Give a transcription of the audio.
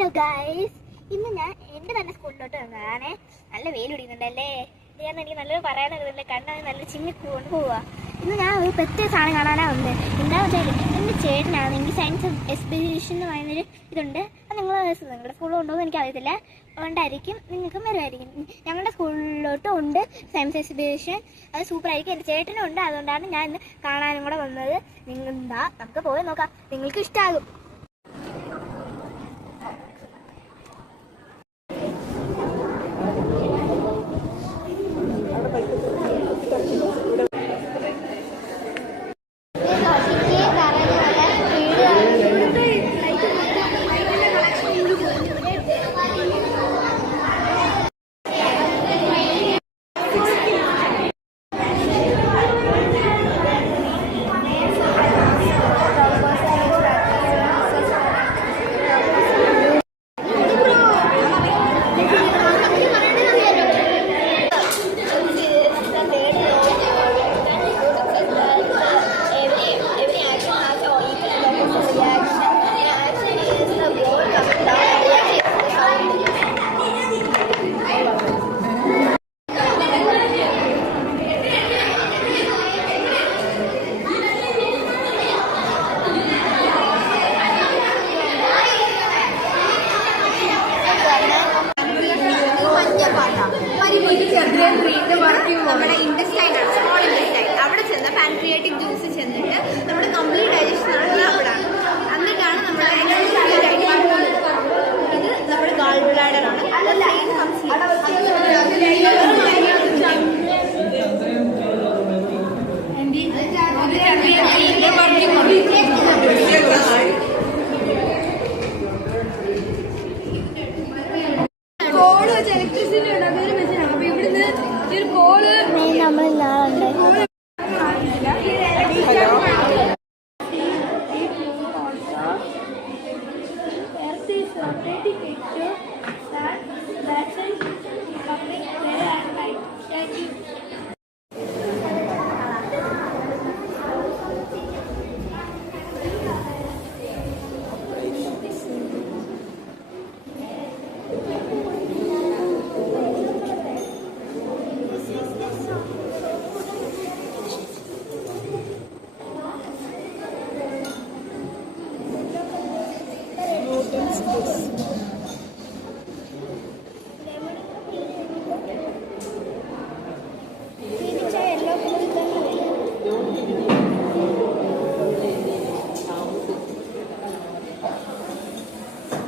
Hello guys, ഇന്ന് ഞാൻ എൻ്റെ തന്നെ സ്കൂളിലോട്ട് വന്നതാണേ. നല്ല വെയിൽ പിടിക്കുന്നുണ്ടല്ലേ. ഇത് കാരണം എനിക്ക് നല്ലത് പറയാനറിയില്ല, കണ്ണാൽ നല്ല ചിങ്ങി കൊണ്ടുപോവുക. ഇന്ന് ഞാൻ ഒരു പ്രത്യേക സാധനം കാണാനാണ് ഉണ്ട്. എന്താണെന്ന് വെച്ചാൽ എൻ്റെ ചേട്ടനാണെങ്കിൽ സയൻസ് എക്സിബിഷൻ എന്ന് പറയുന്നൊരു ഇതുണ്ട്. അത് നിങ്ങളുടെ സ്കൂളിൽ ഉണ്ടോ എന്ന് എനിക്കറിയത്തില്ല, അതുകൊണ്ടായിരിക്കും നിങ്ങൾക്കും വരുമായിരിക്കും. ഞങ്ങളുടെ സ്കൂളിലോട്ടും ഉണ്ട് സയൻസ് എക്സിബിഷൻ. അത് സൂപ്പറായിരിക്കും. എൻ്റെ ചേട്ടനും ഉണ്ട്, അതുകൊണ്ടാണ് ഞാൻ ഇന്ന് കാണാനും കൂടെ വന്നത്. നമുക്ക് പോയി നോക്കാം, നിങ്ങൾക്ക് ഇഷ്ടമാകും. നമ്മുടെ ഇൻഡസ്റ്റൈൻ ആണ്, സ്മോൾ ഇൻഡസ്റ്റൈൻ. അവിടെ ചെന്ന് പാൻക്രിയാറ്റിക് ജ്യൂസ് ചെന്നിട്ട് നമ്മുടെ കംപ്ലീറ്റ് ഡൈജഷൻ ആണ് അവിടെ. എന്നിട്ടാണ് നമ്മുടെ ഇത് നമ്മുടെ ഗാൾ ബ്ലാഡർ ആണ്. കോള് വെച്ച് ഇലക്ട്രിസിറ്റി ഉണ്ടാക്കുന്ന മെഷീനാണ്. അപ്പൊ ഇവിടുന്ന് ഒരു കോള് നമ്മൾ നാളുണ്ട്.